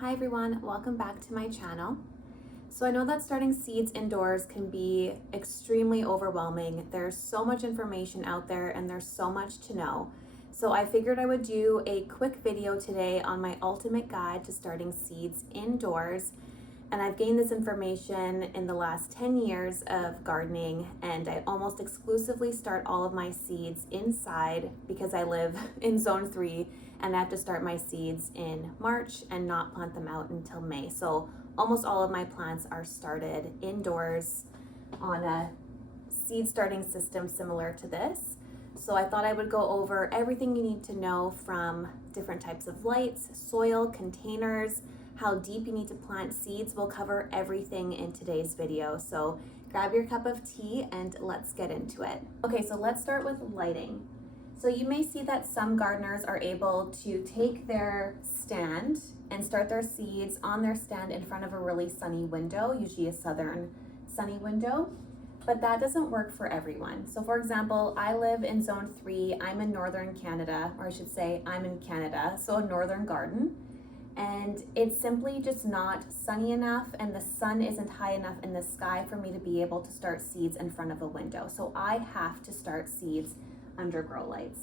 Hi everyone, welcome back to my channel. So I know that starting seeds indoors can be extremely overwhelming. There's so much information out there and there's so much to know. So I figured I would do a quick video today on my ultimate guide to starting seeds indoors. And I've gained this information in the last 10 years of gardening, and I almost exclusively start all of my seeds inside because I live in zone 3 and I have to start my seeds in March and not plant them out until May. So almost all of my plants are started indoors on a seed starting system similar to this. So I thought I would go over everything you need to know, from different types of lights, soil, containers, how deep you need to plant seeds. We'll cover everything in today's video. So grab your cup of tea and let's get into it. Okay, so let's start with lighting. So you may see that some gardeners are able to take their stand and start their seeds on their stand in front of a really sunny window, usually a southern sunny window. But that doesn't work for everyone. So for example, I live in zone 3, I'm in northern Canada, or I should say I'm in Canada, so a northern garden. And it's simply just not sunny enough and the sun isn't high enough in the sky for me to be able to start seeds in front of a window. So I have to start seeds under grow lights.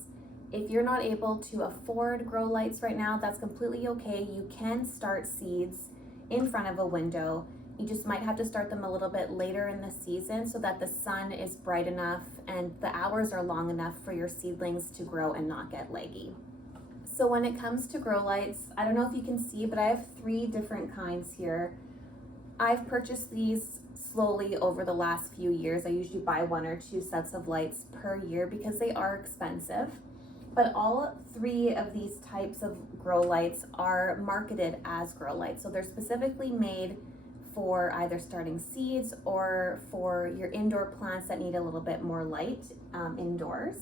If you're not able to afford grow lights right now, that's completely okay. You can start seeds in front of a window. You just might have to start them a little bit later in the season so that the sun is bright enough and the hours are long enough for your seedlings to grow and not get leggy. So when it comes to grow lights, I don't know if you can see, but I have 3 different kinds here. I've purchased these slowly over the last few years. I usually buy 1 or 2 sets of lights per year because they are expensive. But all 3 of these types of grow lights are marketed as grow lights. So they're specifically made for either starting seeds or for your indoor plants that need a little bit more light indoors.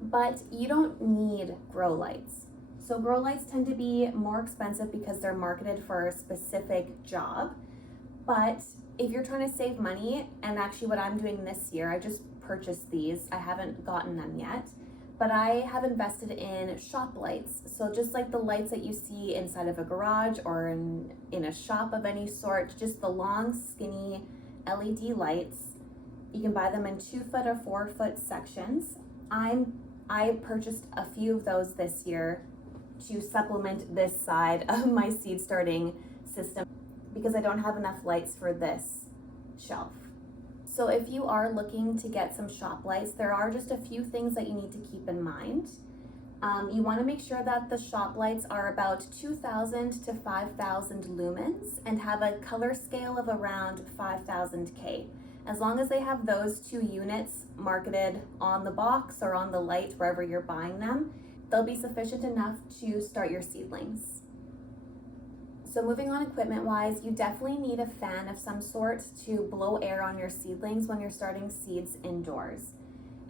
But you don't need grow lights. So grow lights tend to be more expensive because they're marketed for a specific job. But if you're trying to save money, and actually what I'm doing this year, I just purchased these, I haven't gotten them yet, but I have invested in shop lights. So just like the lights that you see inside of a garage or in a shop of any sort, just the long skinny LED lights. You can buy them in 2-foot or 4-foot sections. I purchased a few of those this year to supplement this side of my seed starting system because I don't have enough lights for this shelf. So if you are looking to get some shop lights, there are just a few things that you need to keep in mind. You want to make sure that the shop lights are about 2,000 to 5,000 lumens and have a color scale of around 5,000 K. As long as they have those 2 units marketed on the box or on the light wherever you're buying them, they'll be sufficient enough to start your seedlings. So moving on equipment wise, you definitely need a fan of some sort to blow air on your seedlings when you're starting seeds indoors.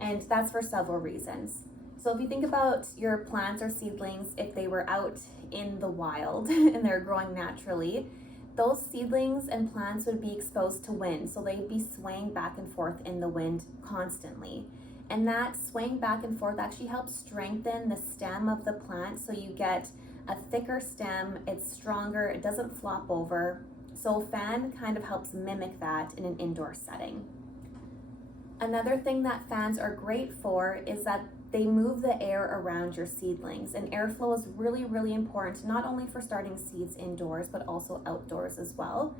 And that's for several reasons. So if you think about your plants or seedlings, if they were out in the wild and they're growing naturally, those seedlings and plants would be exposed to wind, so they'd be swaying back and forth in the wind constantly. And that swaying back and forth actually helps strengthen the stem of the plant, so you get a thicker stem, it's stronger, it doesn't flop over. So a fan kind of helps mimic that in an indoor setting. Another thing that fans are great for is that they move the air around your seedlings, and airflow is really, really important, not only for starting seeds indoors, but also outdoors as well.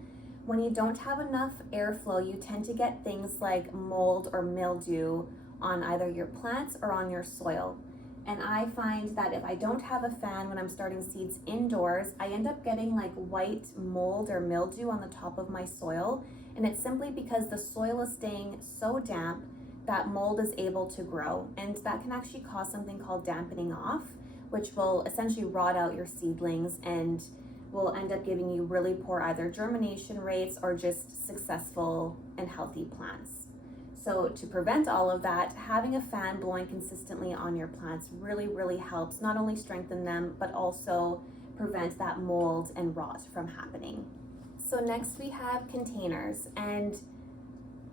When you don't have enough airflow, you tend to get things like mold or mildew on either your plants or on your soil. And I find that if I don't have a fan when I'm starting seeds indoors, I end up getting like white mold or mildew on the top of my soil. And it's simply because the soil is staying so damp that mold is able to grow. And that can actually cause something called dampening off, which will essentially rot out your seedlings and will end up giving you really poor either germination rates or just successful and healthy plants. So to prevent all of that, having a fan blowing consistently on your plants really, really helps not only strengthen them, but also prevent that mold and rot from happening. So next we have containers, and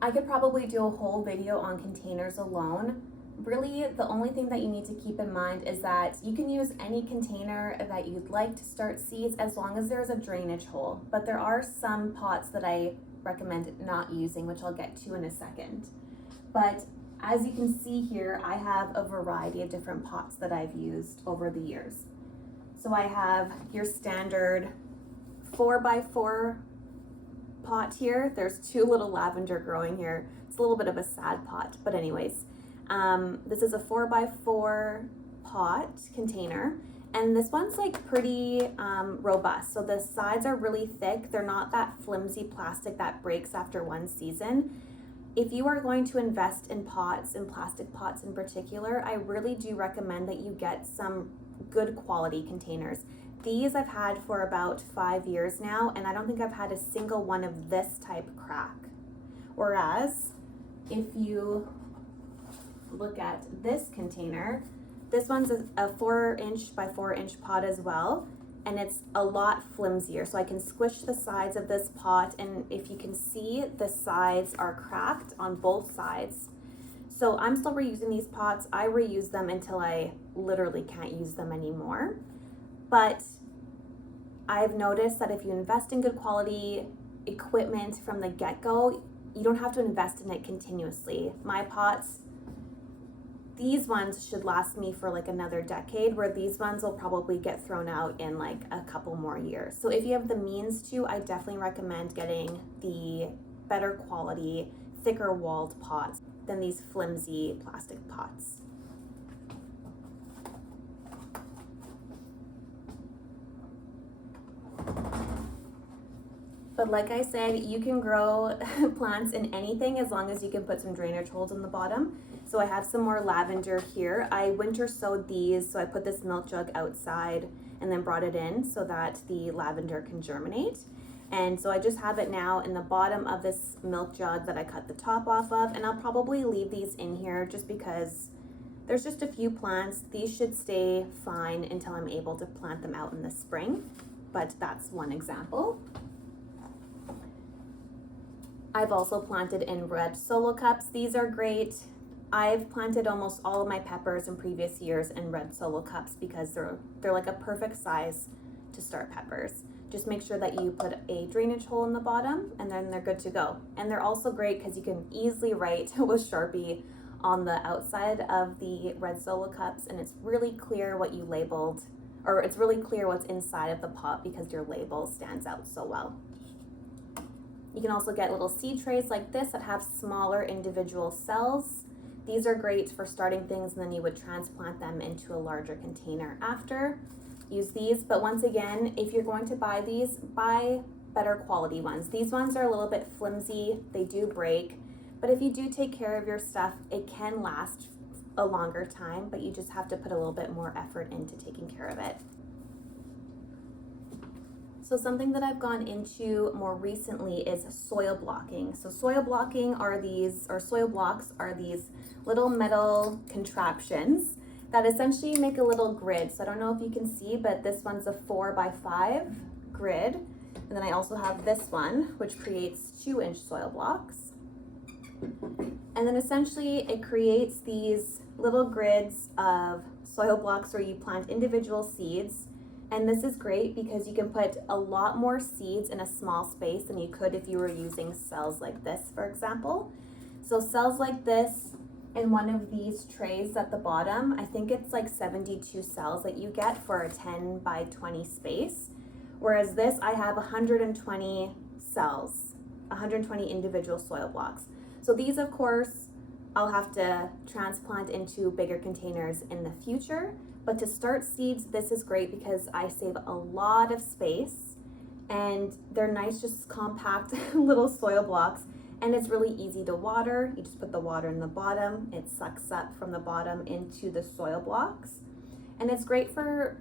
I could probably do a whole video on containers alone, really the only thing that you need to keep in mind is that you can use any container that you'd like to start seeds as long as there's a drainage hole. But there are some pots that I recommend not using, which I'll get to in a second. But as you can see here, I have a variety of different pots that I've used over the years. So I have your standard 4x4 pot here. There's two little lavender growing here. It's a little bit of a sad pot, but anyways, this is a 4x4 pot container, and this one's like pretty robust. So the sides are really thick. They're not that flimsy plastic that breaks after one season. If you are going to invest in pots, in plastic pots in particular, I really do recommend that you get some good quality containers. These I've had for about 5 years now, and I don't think I've had a single one of this type crack. Whereas, if you look at this container, this one's a 4" by 4" pot as well, and it's a lot flimsier. So I can squish the sides of this pot, and if you can see, the sides are cracked on both sides. So I'm still reusing these pots. I reuse them until I literally can't use them anymore. But I've noticed that if you invest in good quality equipment from the get-go, you don't have to invest in it continuously. My pots, these ones should last me for like another decade, where these ones will probably get thrown out in like a couple more years. So if you have the means to, I definitely recommend getting the better quality, thicker walled pots than these flimsy plastic pots. But like I said, you can grow plants in anything as long as you can put some drainage holes in the bottom. So I have some more lavender here. I winter sowed these, so I put this milk jug outside and then brought it in so that the lavender can germinate. And so I just have it now in the bottom of this milk jug that I cut the top off of, and I'll probably leave these in here just because there's just a few plants. These should stay fine until I'm able to plant them out in the spring, but that's one example. I've also planted in red solo cups. These are great. I've planted almost all of my peppers in previous years in red solo cups because they're like a perfect size to start peppers. Just make sure that you put a drainage hole in the bottom, and then they're good to go. And they're also great because you can easily write with Sharpie on the outside of the red solo cups, and it's really clear what you labeled, or it's really clear what's inside of the pot because your label stands out so well. You can also get little seed trays like this that have smaller individual cells. These are great for starting things, and then you would transplant them into a larger container after. Use these, but once again, if you're going to buy these, buy better quality ones. These ones are a little bit flimsy, they do break, but if you do take care of your stuff, it can last a longer time, but you just have to put a little bit more effort into taking care of it. So something that I've gone into more recently is soil blocking. So soil blocking are these, or soil blocks are these little metal contraptions that essentially make a little grid. So I don't know if you can see, but this one's a 4x5 grid. And then I also have this one, which creates 2" soil blocks. And then essentially it creates these little grids of soil blocks where you plant individual seeds. And this is great because you can put a lot more seeds in a small space than you could if you were using cells like this, for example. So cells like this in one of these trays at the bottom, I think it's like 72 cells that you get for a 10x20 space. Whereas this, I have 120 cells, 120 individual soil blocks. So these, of course, I'll have to transplant into bigger containers in the future. But to start seeds, this is great because I save a lot of space, and they're nice, just compact little soil blocks, and it's really easy to water. You just put the water in the bottom, it sucks up from the bottom into the soil blocks. And it's great for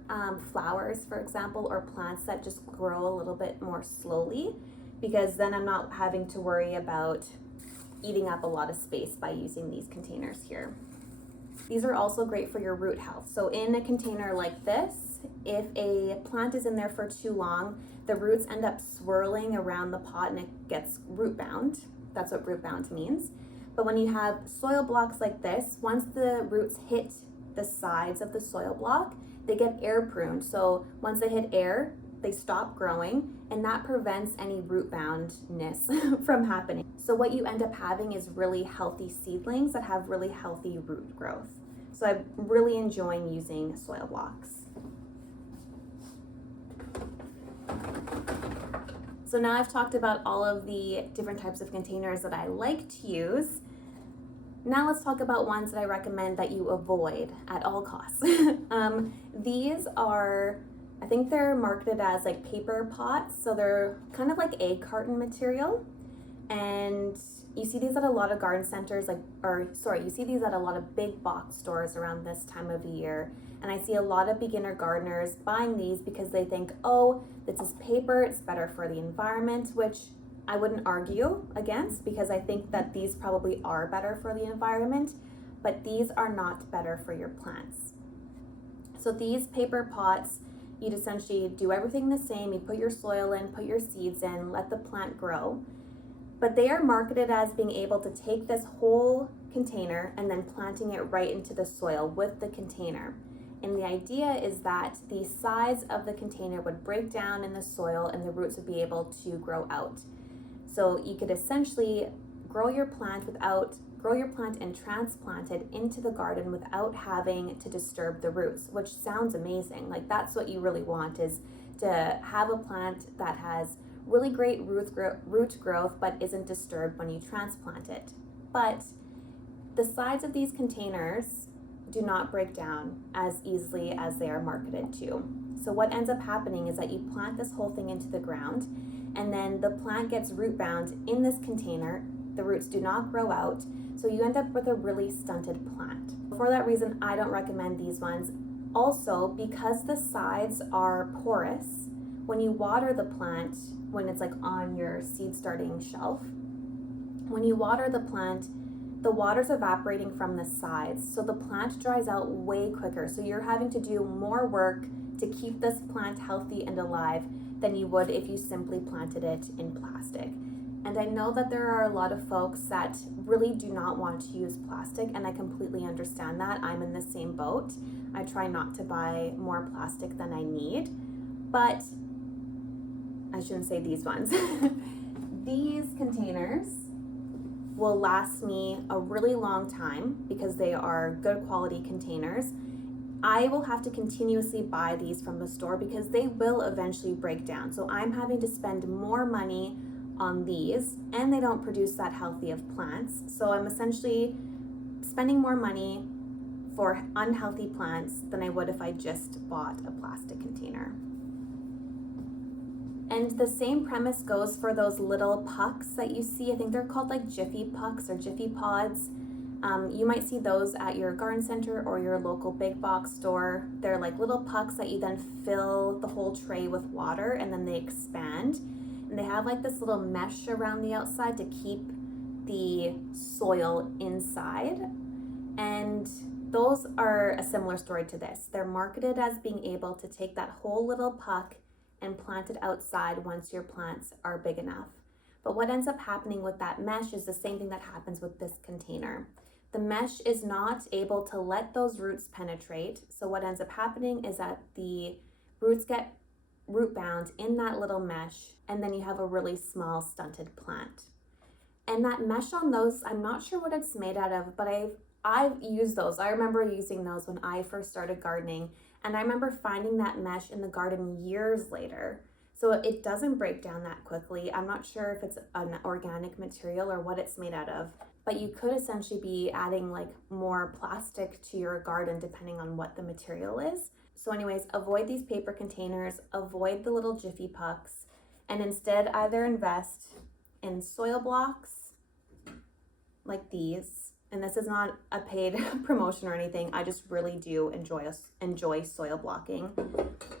flowers, for example, or plants that just grow a little bit more slowly, because then I'm not having to worry about eating up a lot of space by using these containers here. These are also great for your root health. So in a container like this, if a plant is in there for too long, the roots end up swirling around the pot and it gets root bound. That's what root bound means. But when you have soil blocks like this, once the roots hit the sides of the soil block, they get air pruned. So once they hit air, they stop growing, and that prevents any root boundness from happening. So what you end up having is really healthy seedlings that have really healthy root growth. So I'm really enjoying using soil blocks. So now I've talked about all of the different types of containers that I like to use. Now let's talk about ones that I recommend that you avoid at all costs. These are, I think they're marketed as like paper pots. So they're kind of like egg carton material. And you see these at a lot of garden centers, you see these at a lot of big box stores around this time of year. And I see a lot of beginner gardeners buying these because they think, oh, this is paper, it's better for the environment, which I wouldn't argue against, because I think that these probably are better for the environment, but these are not better for your plants. So these paper pots, you'd essentially do everything the same. You put your soil in, put your seeds in, let the plant grow. But they are marketed as being able to take this whole container and then planting it right into the soil with the container. And the idea is that the sides of the container would break down in the soil and the roots would be able to grow out. So you could essentially grow your plant and transplant it into the garden without having to disturb the roots, which sounds amazing. Like, that's what you really want, is to have a plant that has really great root growth but isn't disturbed when you transplant it. But the sides of these containers do not break down as easily as they are marketed to. So what ends up happening is that you plant this whole thing into the ground, and then the plant gets root bound in this container. The roots do not grow out, so you end up with a really stunted plant. For that reason, I don't recommend these ones. Also, because the sides are porous, when you water the plant, when it's like on your seed starting shelf, when you water the plant, the water's evaporating from the sides, so the plant dries out way quicker. So you're having to do more work to keep this plant healthy and alive than you would if you simply planted it in plastic. And I know that there are a lot of folks that really do not want to use plastic, and I completely understand that. I'm in the same boat. I try not to buy more plastic than I need, but I shouldn't say these ones. These containers will last me a really long time because they are good quality containers. I will have to continuously buy these from the store because they will eventually break down. So I'm having to spend more money on these, and they don't produce that healthy of plants. So I'm essentially spending more money for unhealthy plants than I would if I just bought a plastic container. And the same premise goes for those little pucks that you see. I think they're called like Jiffy pucks or Jiffy pods. You might see those at your garden center or your local big box store. They're like little pucks that you then fill the whole tray with water, and then they expand. And they have like this little mesh around the outside to keep the soil inside. And those are a similar story to this. They're marketed as being able to take that whole little puck and plant it outside once your plants are big enough. But what ends up happening with that mesh is the same thing that happens with this container. The mesh is not able to let those roots penetrate. So what ends up happening is that the roots get root bound in that little mesh, and then you have a really small stunted plant. And that mesh on those, I'm not sure what it's made out of, but I've used those. I remember using those when I first started gardening, and I remember finding that mesh in the garden years later. So it doesn't break down that quickly. I'm not sure if it's an organic material or what it's made out of, but you could essentially be adding like more plastic to your garden depending on what the material is. So anyways, avoid these paper containers, avoid the little Jiffy pucks, and instead either invest in soil blocks like these. And this is not a paid promotion or anything. I just really do enjoy soil blocking,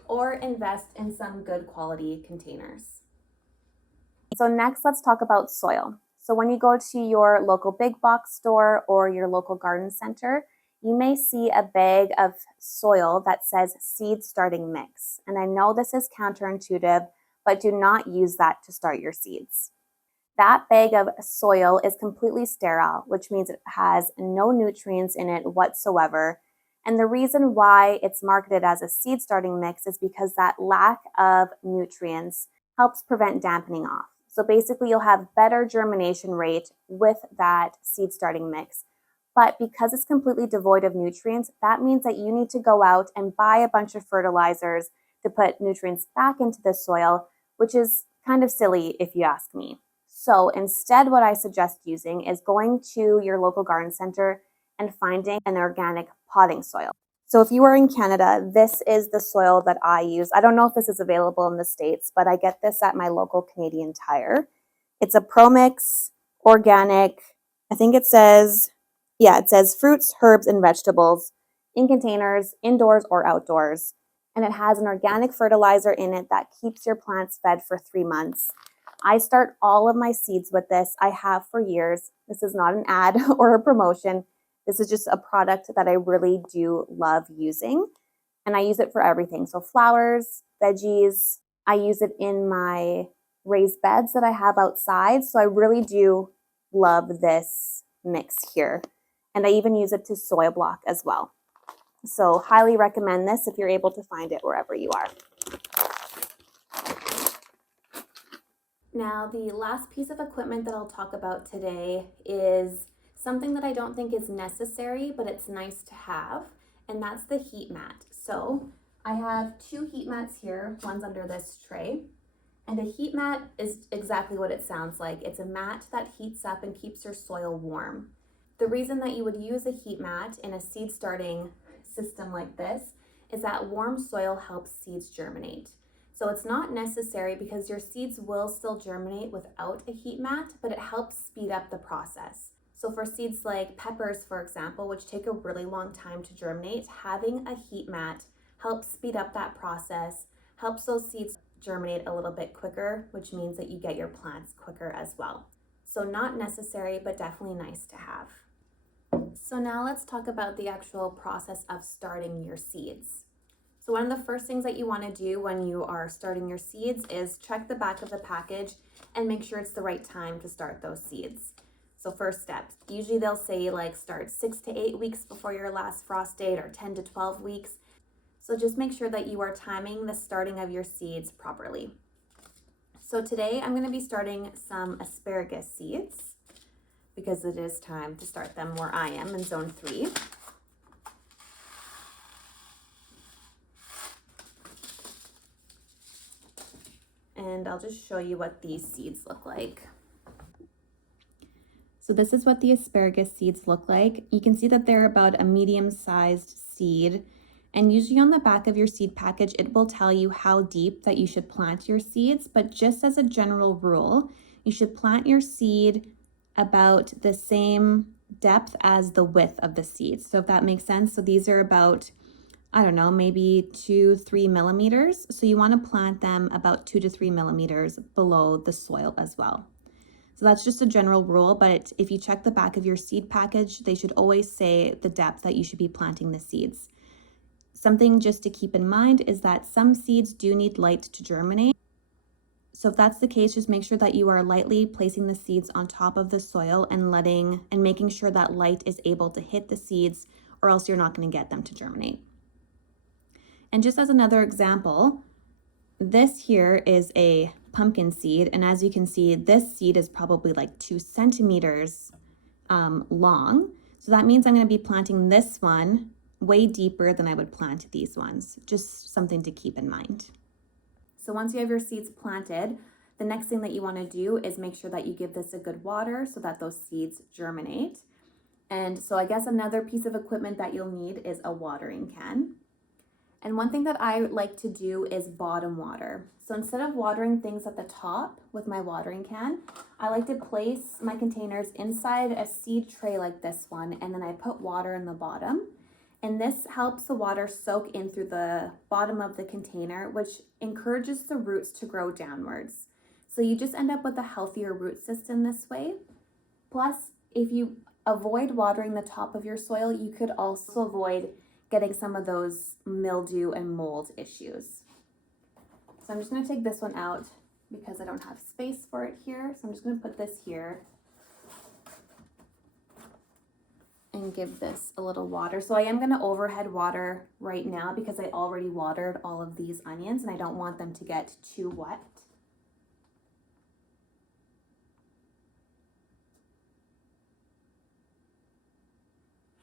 or invest in some good quality containers. So next, let's talk about soil. So when you go to your local big box store or your local garden center, you may see a bag of soil that says seed starting mix. And I know this is counterintuitive, but do not use that to start your seeds. That bag of soil is completely sterile, which means it has no nutrients in it whatsoever. And the reason why it's marketed as a seed starting mix is because that lack of nutrients helps prevent dampening off. So basically, you'll have better germination rate with that seed starting mix. But because it's completely devoid of nutrients, that means that you need to go out and buy a bunch of fertilizers to put nutrients back into the soil, which is kind of silly if you ask me. So instead, what I suggest using is going to your local garden center and finding an organic potting soil. So if you are in Canada, this is the soil that I use. I don't know if this is available in the States, but I get this at my local Canadian Tire. It's a ProMix organic. I think it says fruits, herbs, and vegetables in containers, indoors or outdoors. And it has an organic fertilizer in it that keeps your plants fed for 3 months. I start all of my seeds with this. I have for years. This is not an ad or a promotion. This is just a product that I really do love using. And I use it for everything. So flowers, veggies. I use it in my raised beds that I have outside. So I really do love this mix here. And I even use it to soil block as well. So highly recommend this if you're able to find it wherever you are. Now, the last piece of equipment that I'll talk about today is something that I don't think is necessary, but it's nice to have, and that's the heat mat. So I have 2 heat mats here. One's under this tray. And a heat mat is exactly what it sounds like. It's a mat that heats up and keeps your soil warm. The reason that you would use a heat mat in a seed starting system like this is that warm soil helps seeds germinate. So it's not necessary because your seeds will still germinate without a heat mat, but it helps speed up the process. So for seeds like peppers, for example, which take a really long time to germinate, having a heat mat helps speed up that process, helps those seeds germinate a little bit quicker, which means that you get your plants quicker as well. So not necessary, but definitely nice to have. So now let's talk about the actual process of starting your seeds. So one of the first things that you want to do when you are starting your seeds is check the back of the package and make sure it's the right time to start those seeds. So first step, usually they'll say like start 6 to 8 weeks before your last frost date or 10 to 12 weeks. So just make sure that you are timing the starting of your seeds properly. So today I'm going to be starting some asparagus seeds because it is time to start them where I am in zone 3. And I'll just show you what these seeds look like. So this is what the asparagus seeds look like. You can see that they're about a medium-sized seed. And usually on the back of your seed package, it will tell you how deep that you should plant your seeds. But just as a general rule, you should plant your seed about the same depth as the width of the seeds. So if that makes sense. So these are about, I don't know, maybe 2-3 millimeters. So you want to plant them about 2 to 3 millimeters below the soil as well. So that's just a general rule, but if you check the back of your seed package, they should always say the depth that you should be planting the seeds. Something just to keep in mind is that some seeds do need light to germinate. So if that's the case, just make sure that you are lightly placing the seeds on top of the soil and making sure that light is able to hit the seeds, or else you're not going to get them to germinate. And just as another example, this here is a pumpkin seed, and as you can see, this seed is probably like 2 centimeters long. So that means I'm going to be planting this one way deeper than I would plant these ones. Just something to keep in mind. So once you have your seeds planted, the next thing that you want to do is make sure that you give this a good water so that those seeds germinate. And so I guess another piece of equipment that you'll need is a watering can. And one thing that I like to do is bottom water. So instead of watering things at the top with my watering can, I like to place my containers inside a seed tray like this one, and then I put water in the bottom. And this helps the water soak in through the bottom of the container, which encourages the roots to grow downwards. So you just end up with a healthier root system this way. Plus, if you avoid watering the top of your soil, you could also avoid getting some of those mildew and mold issues. So I'm just going to take this one out because I don't have space for it here. So I'm just going to put this here and give this a little water. So I am going to overhead water right now because I already watered all of these onions and I don't want them to get too wet.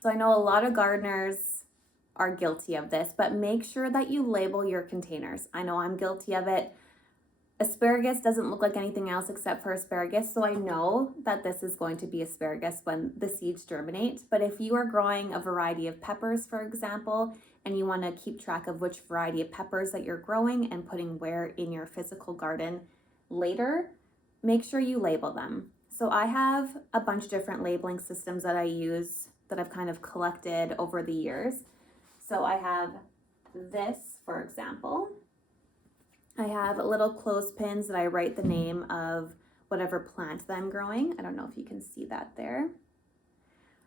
So I know a lot of gardeners are guilty of this, but make sure that you label your containers. I know I'm guilty of it. Asparagus doesn't look like anything else except for asparagus, so I know that this is going to be asparagus when the seeds germinate. But if you are growing a variety of peppers, for example, and you want to keep track of which variety of peppers that you're growing and putting where in your physical garden later, make sure you label them. So I have a bunch of different labeling systems that I use that I've kind of collected over the years. So I have this, for example. I have little clothespins that I write the name of whatever plant that I'm growing. I don't know if you can see that there.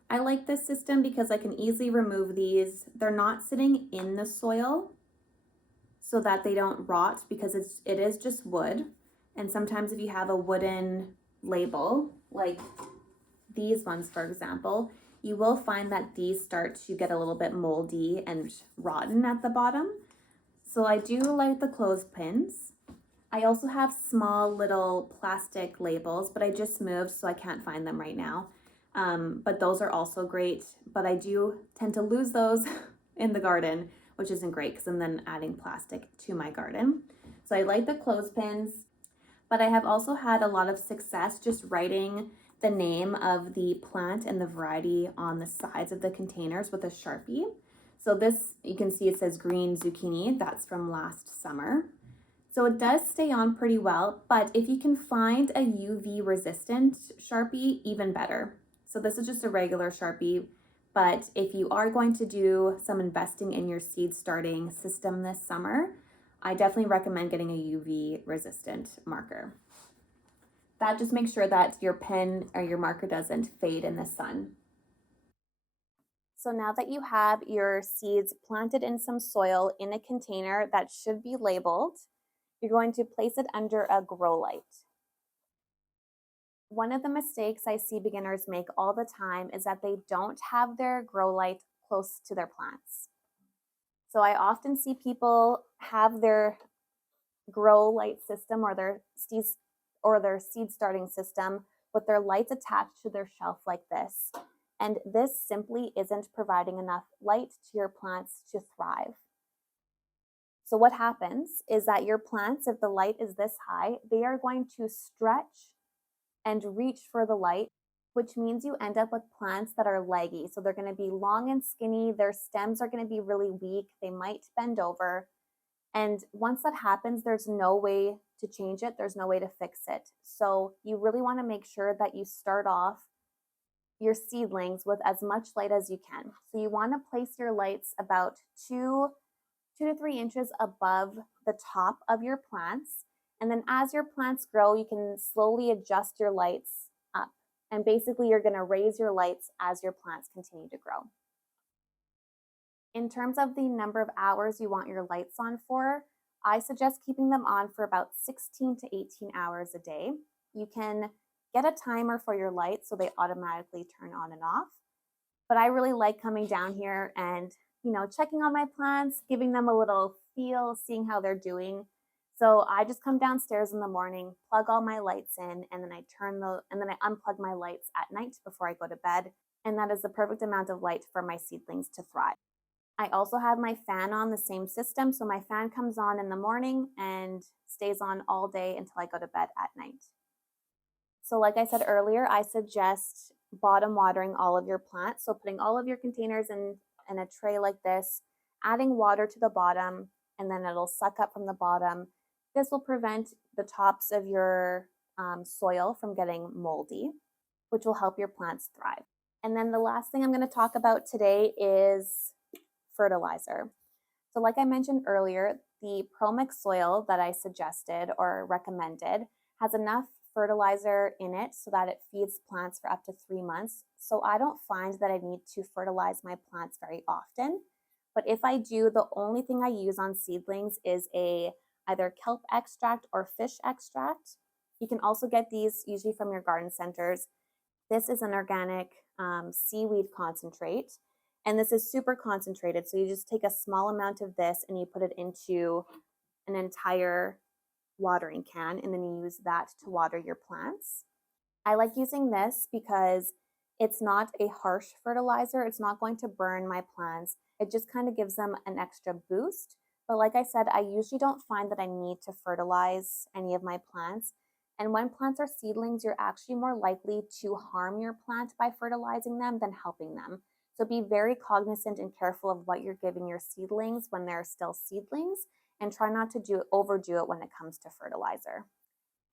I like this system because I can easily remove these. They're not sitting in the soil so that they don't rot because it is just wood. And sometimes if you have a wooden label, like these ones, for example, you will find that these start to get a little bit moldy and rotten at the bottom. So I do like the clothespins. I also have small little plastic labels, but I just moved so I can't find them right now. But those are also great, but I do tend to lose those in the garden, which isn't great because I'm then adding plastic to my garden. So I like the clothespins, but I have also had a lot of success just writing the name of the plant and the variety on the sides of the containers with a Sharpie. So this, you can see it says green zucchini. That's from last summer. So it does stay on pretty well, but if you can find a UV resistant Sharpie, even better. So this is just a regular Sharpie, but if you are going to do some investing in your seed starting system this summer, I definitely recommend getting a UV resistant marker. That just makes sure that your pen or your marker doesn't fade in the sun. So now that you have your seeds planted in some soil in a container that should be labeled, you're going to place it under a grow light. One of the mistakes I see beginners make all the time is that they don't have their grow light close to their plants. So I often see people have their grow light system or their seed starting system with their lights attached to their shelf like this. And this simply isn't providing enough light to your plants to thrive. So what happens is that your plants, if the light is this high, they are going to stretch and reach for the light, which means you end up with plants that are leggy. So they're going to be long and skinny. Their stems are going to be really weak. They might bend over. And once that happens, there's no way to change it. There's no way to fix it. So you really want to make sure that you start off your seedlings with as much light as you can. So you want to place your lights about 2 to 3 inches above the top of your plants. And then as your plants grow, you can slowly adjust your lights up. And basically you're going to raise your lights as your plants continue to grow. In terms of the number of hours you want your lights on for, I suggest keeping them on for about 16 to 18 hours a day. You can get a timer for your lights so they automatically turn on and off. But I really like coming down here and, checking on my plants, giving them a little feel, seeing how they're doing. So I just come downstairs in the morning, plug all my lights in, and then I unplug my lights at night before I go to bed. And that is the perfect amount of light for my seedlings to thrive. I also have my fan on the same system. So my fan comes on in the morning and stays on all day until I go to bed at night. So like I said earlier, I suggest bottom watering all of your plants. So putting all of your containers in a tray like this, adding water to the bottom, and then it'll suck up from the bottom. This will prevent the tops of your soil from getting moldy, which will help your plants thrive. And then the last thing I'm going to talk about today is fertilizer. So like I mentioned earlier, the ProMix soil that I suggested or recommended has enough fertilizer in it so that it feeds plants for up to 3 months. So I don't find that I need to fertilize my plants very often. But if I do, the only thing I use on seedlings is a either kelp extract or fish extract. You can also get these usually from your garden centers. This is an organic seaweed concentrate, and this is super concentrated. So you just take a small amount of this and you put it into an entire watering can, and then you use that to water your plants. I like using this because it's not a harsh fertilizer. It's not going to burn my plants. It just kind of gives them an extra boost. But like I said, I usually don't find that I need to fertilize any of my plants. And when plants are seedlings, you're actually more likely to harm your plant by fertilizing them than helping them. So be very cognizant and careful of what you're giving your seedlings when they're still seedlings, and try not to overdo it when it comes to fertilizer.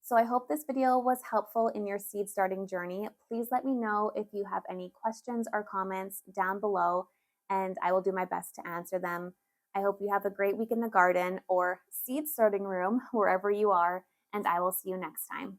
So I hope this video was helpful in your seed starting journey. Please let me know if you have any questions or comments down below, and I will do my best to answer them. I hope you have a great week in the garden or seed starting room, wherever you are, and I will see you next time.